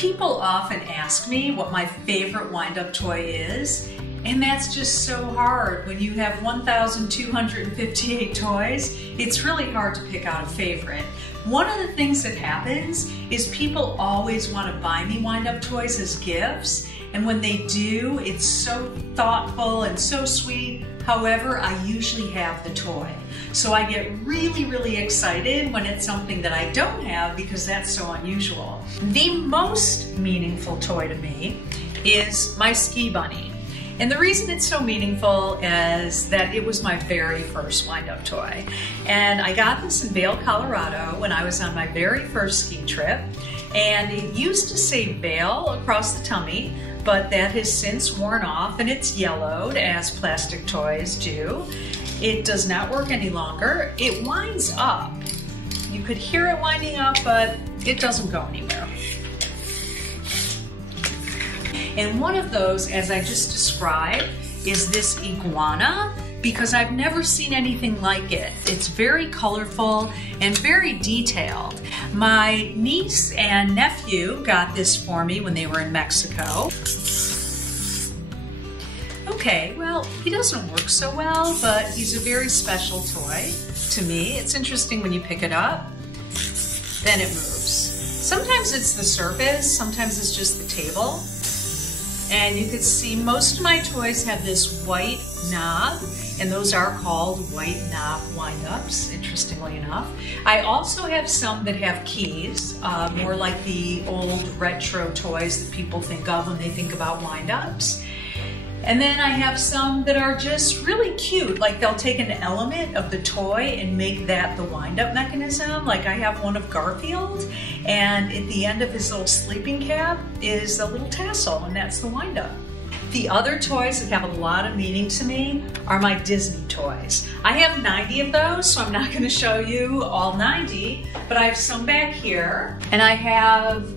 People often ask me what my favorite wind-up toy is, and that's just so hard. When you have 1,258 toys, it's really hard to pick out a favorite. One of the things that happens is people always want to buy me wind-up toys as gifts, and when they do, it's so thoughtful and so sweet. However, I usually have the toy. So I get really, really excited when it's something that I don't have because that's so unusual. The most meaningful toy to me is my ski bunny. And the reason it's so meaningful is that it was my very first wind-up toy. And I got this in Vail, Colorado when I was on my very first ski trip. And it used to say Vail across the tummy, but that has since worn off and it's yellowed as plastic toys do. It does not work any longer. It winds up. You could hear it winding up, but it doesn't go anywhere. And one of those, as I just described, is this iguana, because I've never seen anything like it. It's very colorful and very detailed. My niece and nephew got this for me when they were in Mexico. Okay, well, he doesn't work so well, but he's a very special toy to me. It's interesting when you pick it up, then it moves. Sometimes it's the surface, sometimes it's just the table. And you can see most of my toys have this white knob, and those are called white knob wind-ups, interestingly enough. I also have some that have keys, more like the old retro toys that people think of when they think about wind-ups. And then I have some that are just really cute, like they'll take an element of the toy and make that the wind-up mechanism. Like I have one of Garfield, and at the end of his little sleeping cap is a little tassel, and that's the wind-up. The other toys that have a lot of meaning to me are my Disney toys. I have 90 of those, so I'm not going to show you all 90, but I have some back here, and I have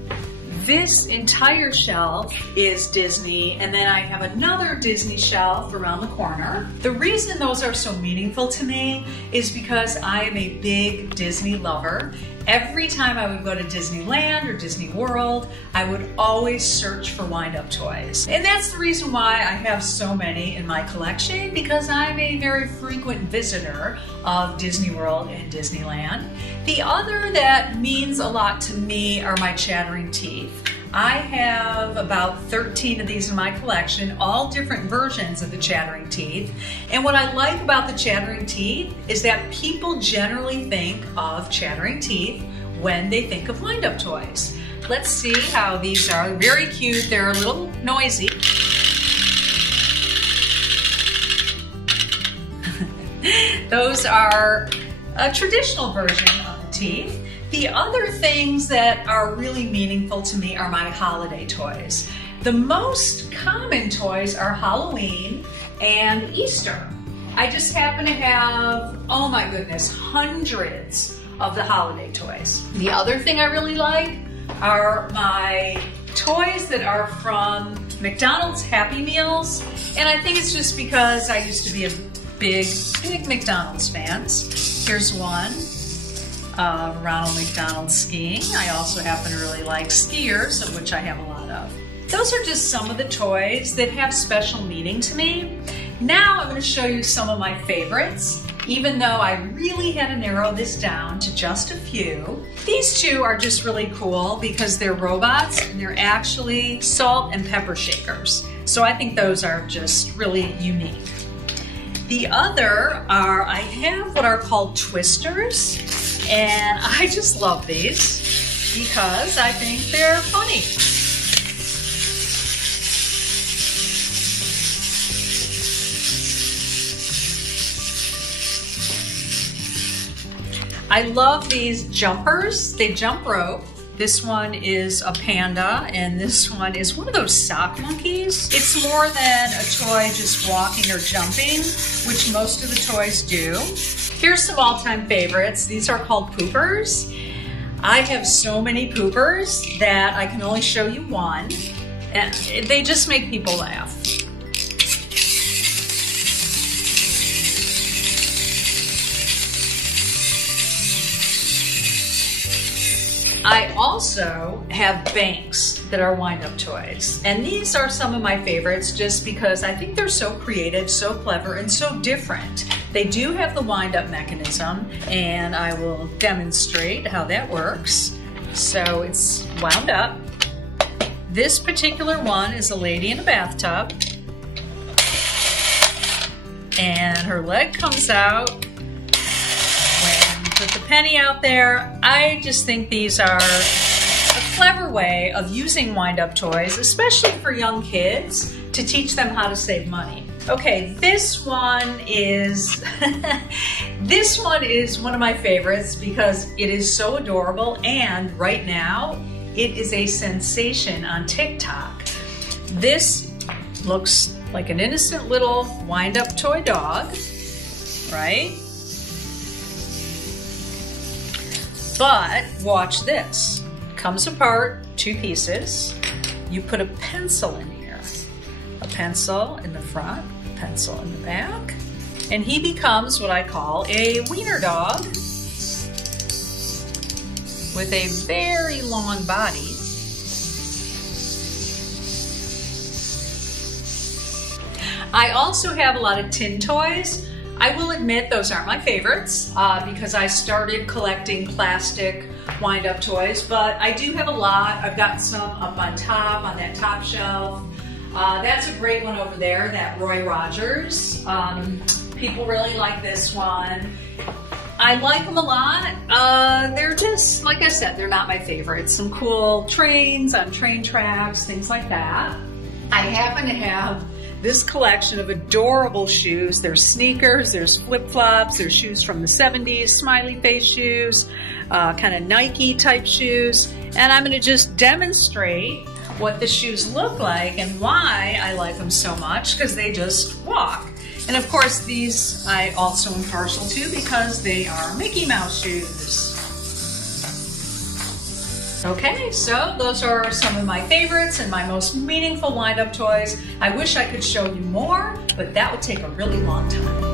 this entire shelf is Disney, and then I have another Disney shelf around the corner. The reason those are so meaningful to me is because I am a big Disney lover. Every time I would go to Disneyland or Disney World, I would always search for wind-up toys. And that's the reason why I have so many in my collection, because I'm a very frequent visitor of Disney World and Disneyland. The other that means a lot to me are my chattering teeth. I have about 13 of these in my collection, all different versions of the chattering teeth. And what I like about the chattering teeth is that people generally think of chattering teeth when they think of wind-up toys. Let's see how these are. Very cute. They're a little noisy. Those are a traditional version of the teeth. The other things that are really meaningful to me are my holiday toys. The most common toys are Halloween and Easter. I just happen to have, oh my goodness, hundreds of the holiday toys. The other thing I really like are my toys that are from McDonald's Happy Meals. And I think it's just because I used to be a big McDonald's fan. Here's one. Ronald McDonald skiing. I also happen to really like skiers, of which I have a lot of. Those are just some of the toys that have special meaning to me. Now I'm going to show you some of my favorites, even though I really had to narrow this down to just a few. These two are just really cool because they're robots and they're actually salt and pepper shakers. So I think those are just really unique. The other are, I have what are called twisters. And I just love these because I think they're funny. I love these jumpers. They jump rope. This one is a panda, and this one is one of those sock monkeys. It's more than a toy just walking or jumping, which most of the toys do. Here's some all-time favorites. These are called poopers. I have so many poopers that I can only show you one, and they just make people laugh. I also have banks that are wind-up toys. And these are some of my favorites just because I think they're so creative, so clever, and so different. They do have the wind-up mechanism, and I will demonstrate how that works. So it's wound up. This particular one is a lady in a bathtub, and her leg comes out. When you put the penny out there, I just think these are a clever way of using wind-up toys, especially for young kids, to teach them how to save money. Okay, this one is this one is one of my favorites because it is so adorable, and right now it is a sensation on TikTok. This looks like an innocent little wind-up toy dog, right? But watch this. Comes apart, 2 pieces. You put a pencil in here. A pencil in the front, a pencil in the back, and he becomes what I call a wiener dog with a very long body. I also have a lot of tin toys. I will admit those aren't my favorites because I started collecting plastic wind-up toys, but I do have a lot. I've got some up on top, on that top shelf. That's a great one over there, that Roy Rogers. People really like this one. I like them a lot. They're just, like I said, they're not my favorites. Some cool trains on train tracks, things like that. I happen to have this collection of adorable shoes. There's sneakers, there's flip-flops, there's shoes from the 70s, smiley face shoes, kind of Nike type shoes. And I'm gonna just demonstrate what the shoes look like and why I like them so much, because they just walk. And of course, these I also am partial to because they are Mickey Mouse shoes. Okay, so those are some of my favorites and my most meaningful wind-up toys. I wish I could show you more, but that would take a really long time.